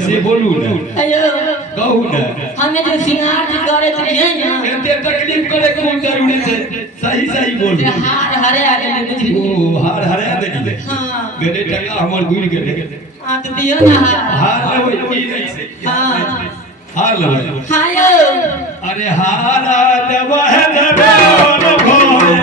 से बोलू ना अयो कहू ना हमें जो सिंगार जी करे रहिए ना एते तकलीफ करे कौन जरूरी है सही सही बोल हार हरे आ गए बुझली ओ हार हरे दे हां गले टका हमर गुल गेले हां तो दियो ना हार लेबै ई नहीं से हां हार लेबै हां यो अरे हारा देबह देबो न भोरे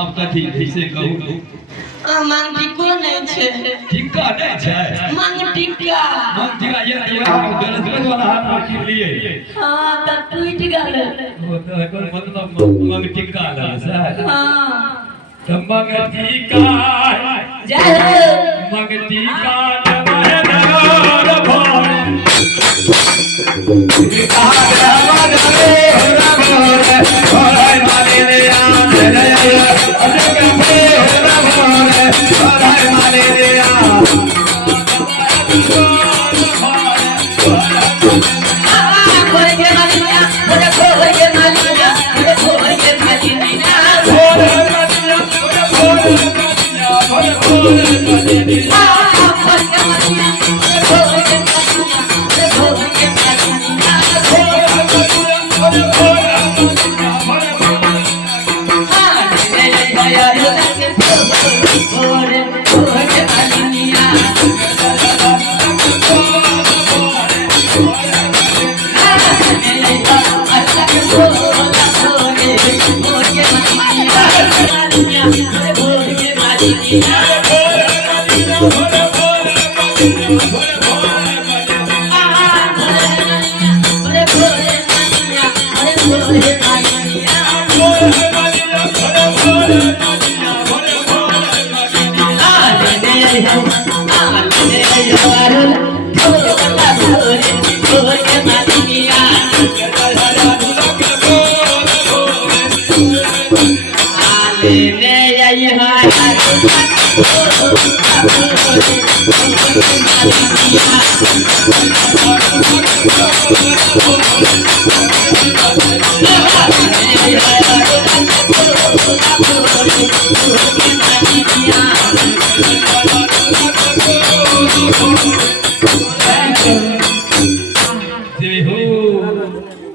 आपका ठीक से कहू मांग टिको नहीं छे टिक्का नहीं छै मांग टिका ये गलत वाला हाथ रख लिए हां त टूट गेल वो तो एकर मतलब मंग टिक्का लगा सर हां तो मंग टिक्का जय हो मंग टिक्का देबह देबो भोरे Thank you.